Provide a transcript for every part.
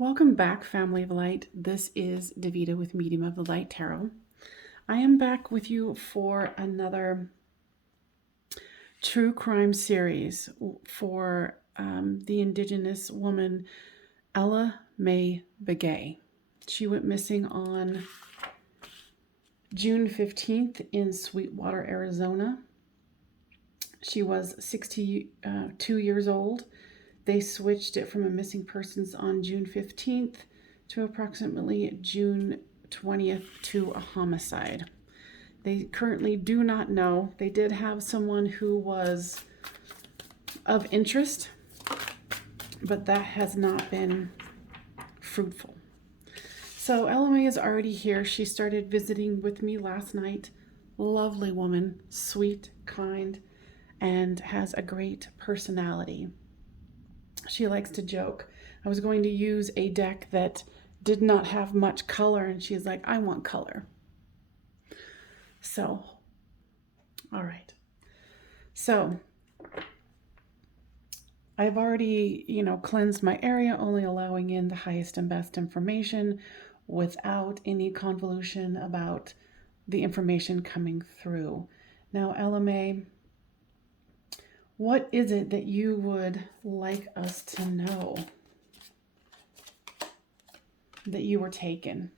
Welcome back, Family of Light. This is Davida with Medium of the Light Tarot. I am back with you for another true crime series for the Indigenous woman Ella Mae Begay. She went missing on June 15th in Sweetwater, Arizona. She was 62 years old. They switched it from a missing persons on June 15th to approximately June 20th to a homicide. They currently do not know. They did have someone who was of interest, but that has not been fruitful. So Ella Mae is already here. She started visiting with me last night. Lovely woman, sweet, kind, and has a great personality. She likes to joke. I was going to use a deck that did not have much color, and she's like, I want color. So, all right. So, I've already, cleansed my area, only allowing in the highest and best information without any convolution about the information coming through. Now, Ella Mae, what is it that you would like us to know that you were taken?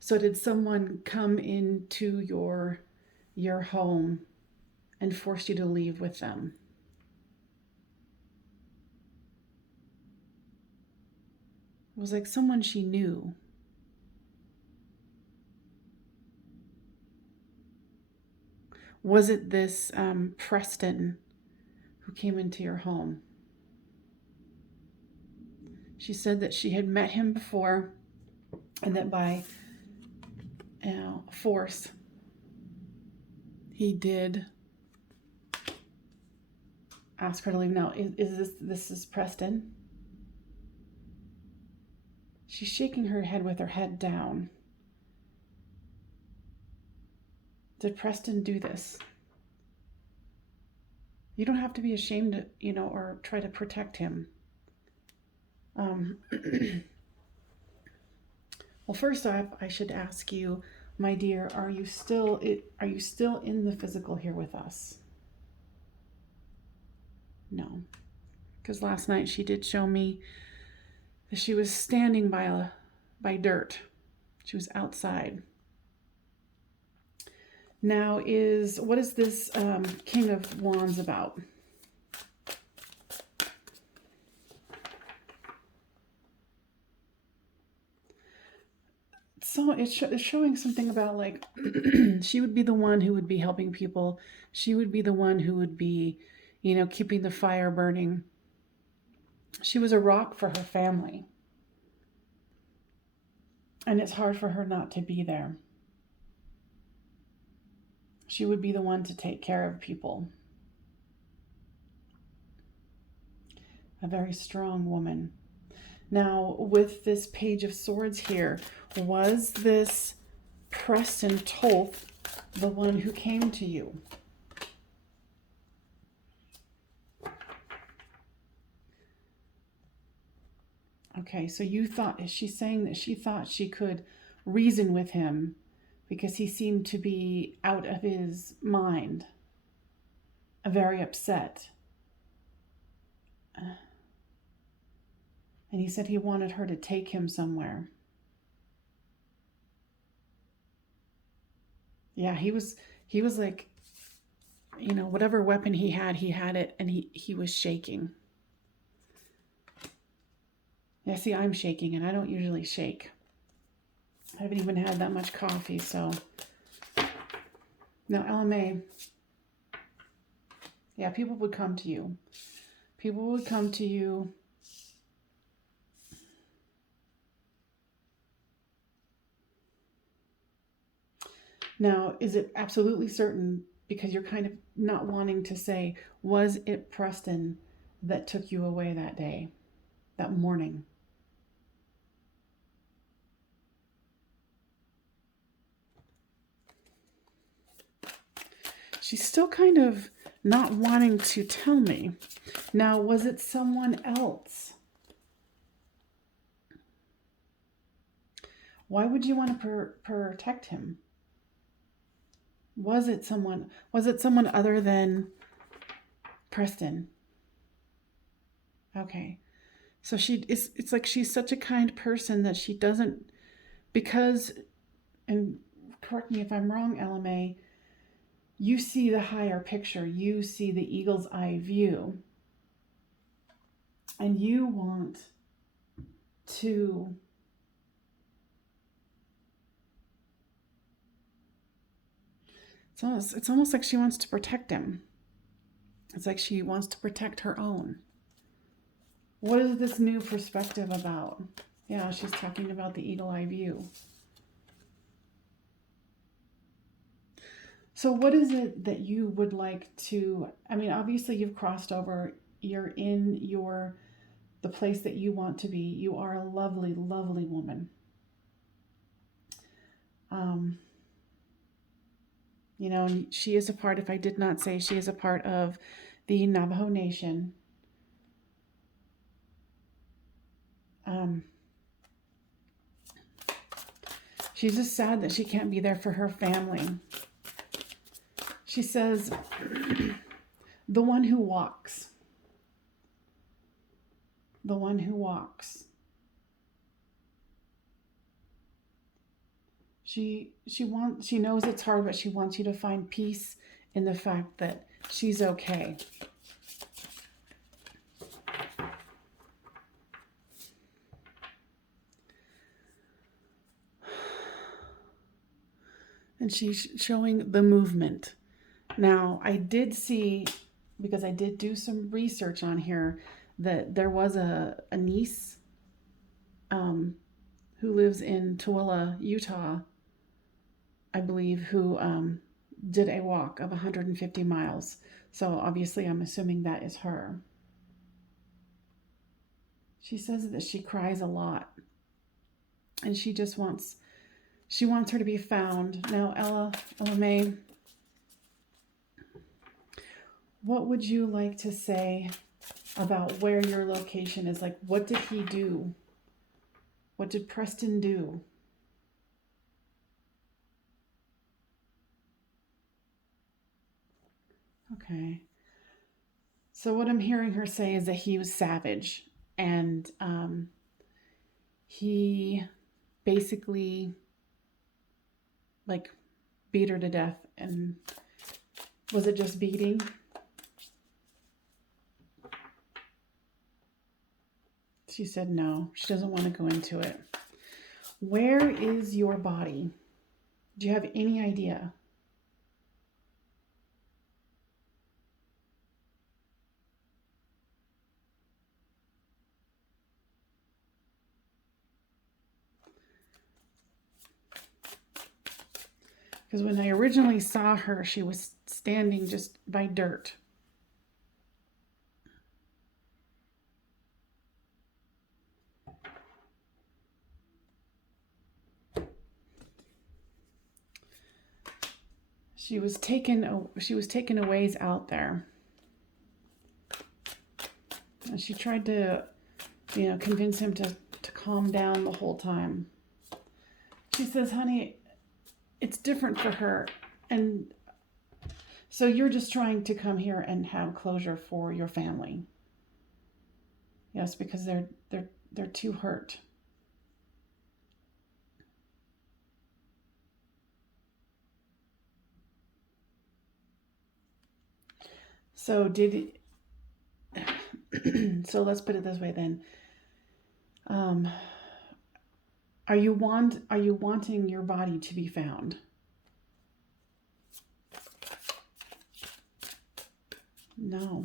So did someone come into your home and force you to leave with them? It was like someone she knew. Was it this Preston who came into your home? She said that she had met him before and that by force he did ask her to leave. Now, is this is Preston? She's shaking her head with her head down. Did Preston do this? You don't have to be ashamed, or try to protect him. Well, first off, I should ask you, my dear, are you still in the physical here with us? No. Because last night she did show me that she was standing by dirt. She was outside. Now, what is this King of Wands about? So it's showing something about like she would be the one who would be helping people. She would be the one who would be, keeping the fire burning. She was a rock for her family. And it's hard for her not to be there. She would be the one to take care of people. A very strong woman. Now, with this Page of Swords here, was this Preston Toth the one who came to you? Okay, so she's saying that she thought she could reason with him because he seemed to be out of his mind, very upset. And he said he wanted her to take him somewhere. Yeah, he was like, whatever weapon he had it, and he was shaking. Yeah, see, I'm shaking, and I don't usually shake. I haven't even had that much coffee, so. Now, Ella Mae, yeah, people would come to you. People would come to you. Now, is it absolutely certain, because you're kind of not wanting to say, was it Preston that took you away that day, that morning? She's still kind of not wanting to tell me. Now, was it someone else Why would you want to protect him? Was it someone other than Preston? Okay. So it's like she's such a kind person that she doesn't, because, and correct me if I'm wrong, LMA, you see the higher picture. You see the eagle's eye view. And you want to it's almost like she wants to protect him. It's like she wants to protect her own. What is this new perspective about? Yeah, she's talking about the eagle eye view. So what is it that you would like to, I mean, obviously you've crossed over, you're in the place that you want to be. You are a lovely, lovely woman. You know, she is a part, if I did not say, she is a part of the Navajo Nation. She's just sad that she can't be there for her family. She says, the one who walks. The one who walks. She knows it's hard, but she wants you to find peace in the fact that she's okay. And she's showing the movement. Now, I did see, because I did do some research on here, that there was a niece who lives in Tooele, Utah, I believe, who did a walk of 150 miles. So obviously I'm assuming that is her. She says that she cries a lot. And she just wants her to be found. Now, Ella May, what would you like to say about where your location is? Like, what did he do? What did Preston do? Okay. So what I'm hearing her say is that he was savage, and he basically like beat her to death. And was it just beating? She said no. She doesn't want to go into it. Where is your body? Do you have any idea? Because when I originally saw her, she was standing just by dirt. She was taken a ways out there. And she tried to, convince him to calm down the whole time. She says, honey, it's different for her. And so you're just trying to come here and have closure for your family. Yes, because they're too hurt. So so let's put it this way then. Are you wanting your body to be found? No,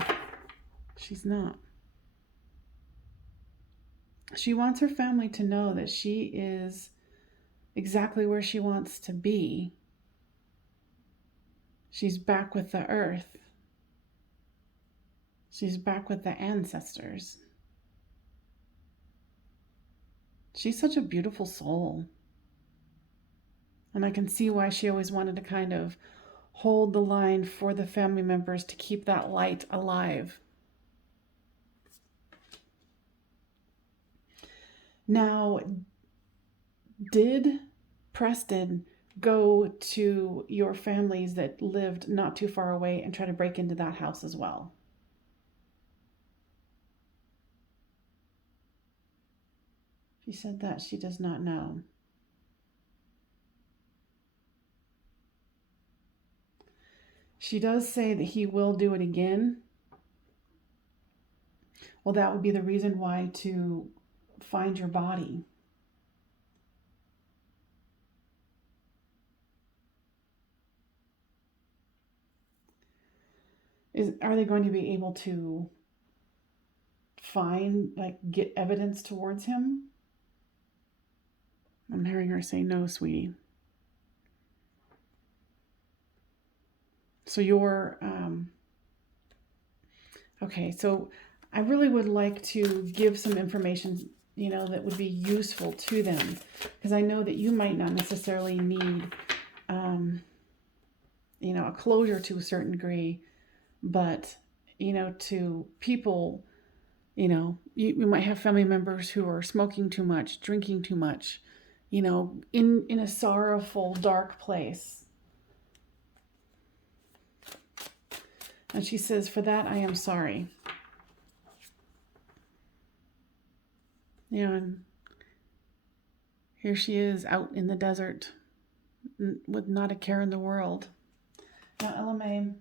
she's not. She wants her family to know that she is exactly where she wants to be. She's back with the earth. She's back with the ancestors. She's such a beautiful soul. And I can see why she always wanted to kind of hold the line for the family members to keep that light alive. Now, Did Preston go to your families that lived not too far away and try to break into that house as well? She said that she does not know. She does say that he will do it again. Well, that would be the reason why to find your body. Are they going to be able to find, like, get evidence towards him? I'm hearing her say no, sweetie. So you're okay. So I really would like to give some information, that would be useful to them, because I know that you might not necessarily need, a closure to a certain degree, but to people, you might have family members who are smoking too much, drinking too much, in a sorrowful, dark place. And she says, for that, I am sorry. And here she is out in the desert with not a care in the world. Now, LMA,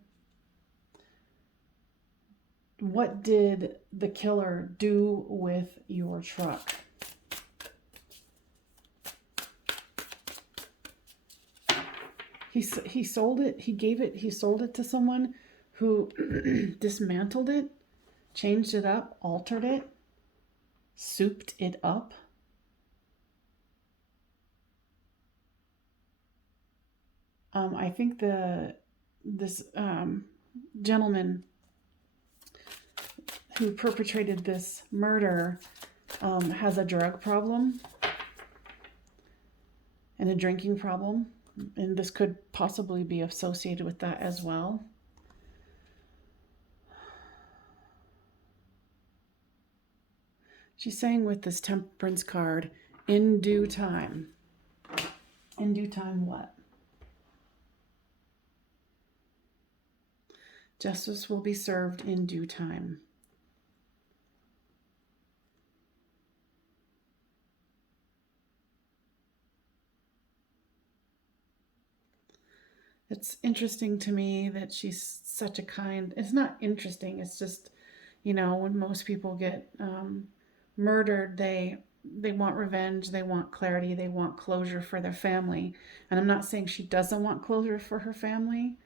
what did the killer do with your truck? He sold it. He sold it to someone who dismantled it, changed it up, altered it, souped it up. I think this gentleman who perpetrated this murder has a drug problem and a drinking problem, and this could possibly be associated with that as well. She's saying with this temperance card, in due time. In due time what? Justice will be served in due time. It's interesting to me that she's such a kind. It's not interesting. It's just, when most people get murdered, they want revenge, they want clarity, they want closure for their family. And I'm not saying she doesn't want closure for her family,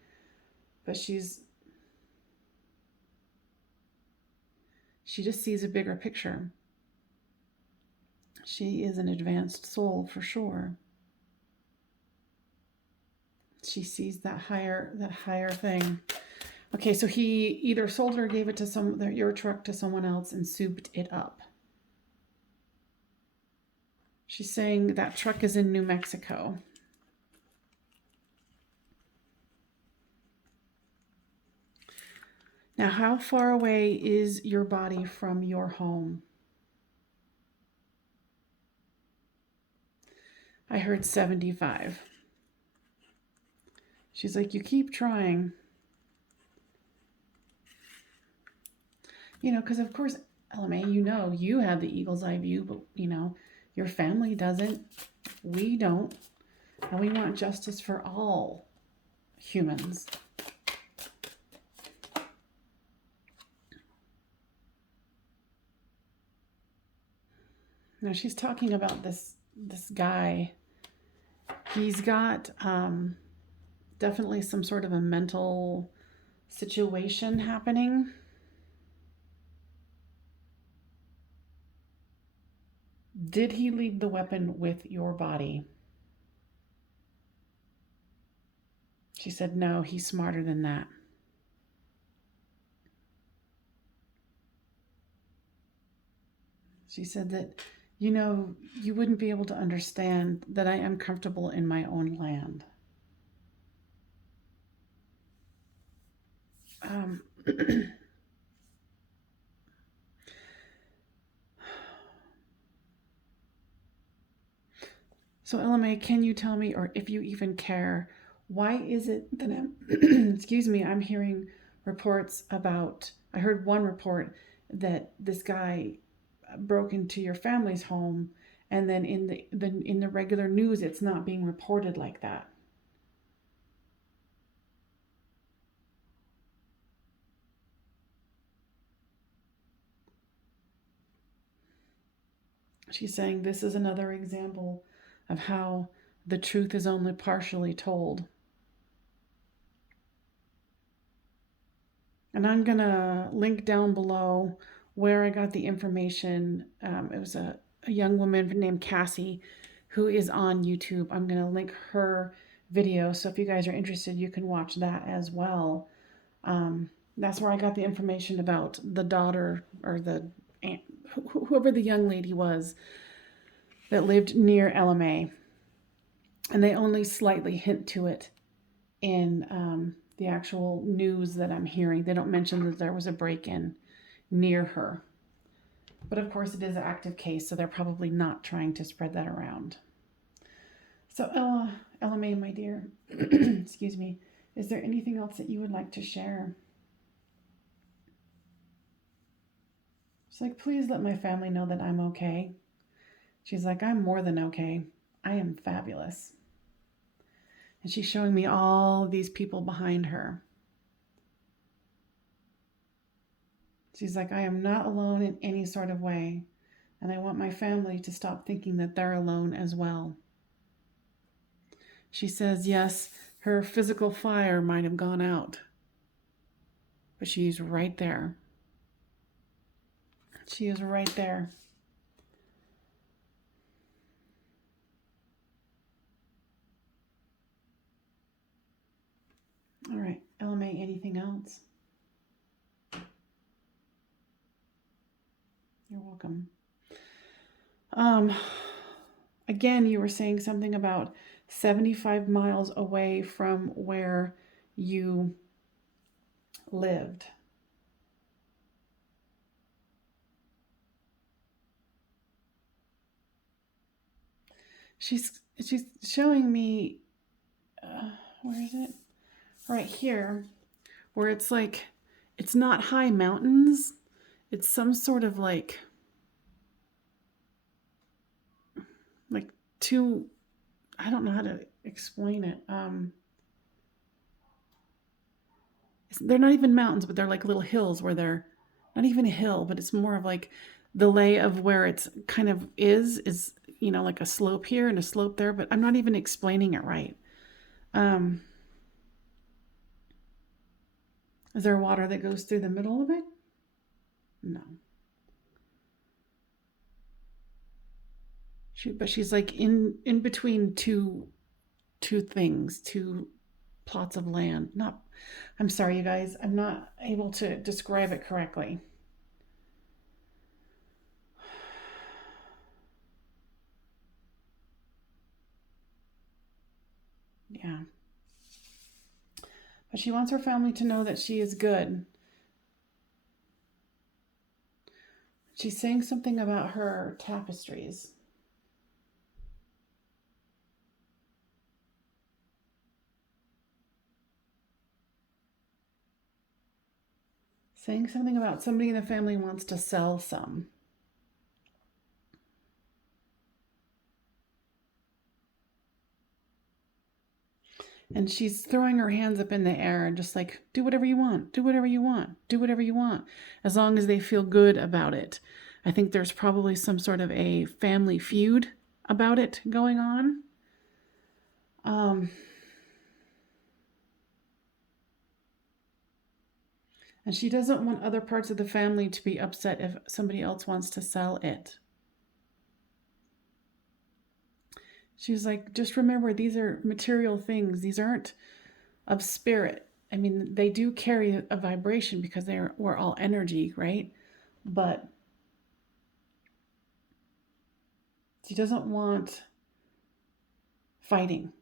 but she just sees a bigger picture. She is an advanced soul for sure. She sees that higher thing. Okay, so he either sold or gave it to your truck to someone else and souped it up. She's saying that truck is in New Mexico. Now, how far away is your body from your home? I heard 75. She's like, you keep trying. Because of course, LMA, you have the eagle's eye view, but, your family doesn't. We don't. And we want justice for all humans. Now she's talking about this guy. He's got definitely some sort of a mental situation happening. Did he leave the weapon with your body? She said, no, he's smarter than that. She said that, you wouldn't be able to understand that I am comfortable in my own land. So LMA, can you tell me, or if you even care, why is it that excuse me, I'm hearing reports about, I heard one report that this guy broke into your family's home, and then in the regular news it's not being reported like that. She's saying this is another example of how the truth is only partially told. And I'm going to link down below where I got the information. It was a young woman named Cassie who is on YouTube. I'm going to link her video. So if you guys are interested, you can watch that as well. That's where I got the information about the daughter or the aunt, whoever the young lady was that lived near LMA. And they only slightly hint to it in the actual news that I'm hearing. They don't mention that there was a break-in near her. But of course, it is an active case, so they're probably not trying to spread that around. So LMA, my dear, excuse me, is there anything else that you would like to share? She's like, please let my family know that I'm okay. She's like, I'm more than okay. I am fabulous. And she's showing me all these people behind her. She's like, I am not alone in any sort of way. And I want my family to stop thinking that they're alone as well. She says, yes, her physical fire might have gone out, but she's right there. She is right there. All right, LMA, anything else? You're welcome. Again, you were saying something about 75 miles away from where you lived. She's showing me, where is it? Right here, where it's like, it's not high mountains. It's some sort of like two, I don't know how to explain it. They're not even mountains, but they're like little hills where they're not even a hill, but it's more of like the lay of where it's kind of is, you know, like a slope here and a slope there, but I'm not even explaining it right. Is there water that goes through the middle of it? No. But she's like in between two things, two plots of land. I'm sorry, you guys, I'm not able to describe it correctly. Yeah. But she wants her family to know that she is good. She's saying something about her tapestries. Saying something about somebody in the family wants to sell some. And she's throwing her hands up in the air and just like, do whatever you want, do whatever you want, do whatever you want, as long as they feel good about it. I think there's probably some sort of a family feud about it going on. And she doesn't want other parts of the family to be upset if somebody else wants to sell it. She's like, just remember, these are material things. These aren't of spirit. I mean, they do carry a vibration because we're all energy, right? But she doesn't want fighting.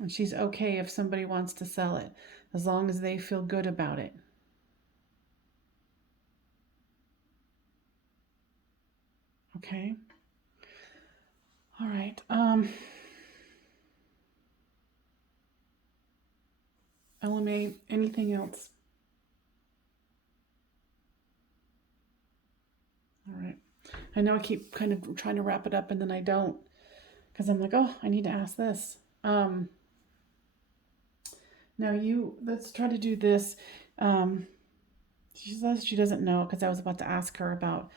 And she's okay if somebody wants to sell it, as long as they feel good about it. Okay? All right. LMA, anything else? All right. I know I keep kind of trying to wrap it up and then I don't because I'm like, oh, I need to ask this. Now let's try to do this. She says she doesn't know because I was about to ask her about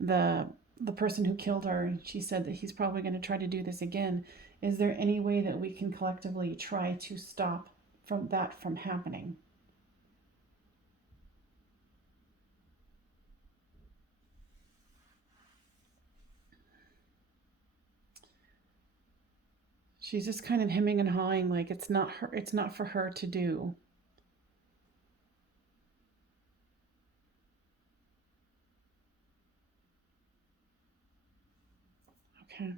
the the person who killed her. She said that he's probably going to try to do this again. Is there any way that we can collectively try to stop from happening? She's just kind of hemming and hawing like it's not for her to do. Okay.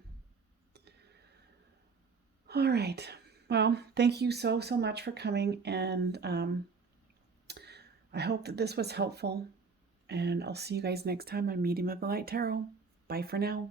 All right. Well, thank you so much for coming, and I hope that this was helpful. And I'll see you guys next time on Medium of the Light Tarot. Bye for now.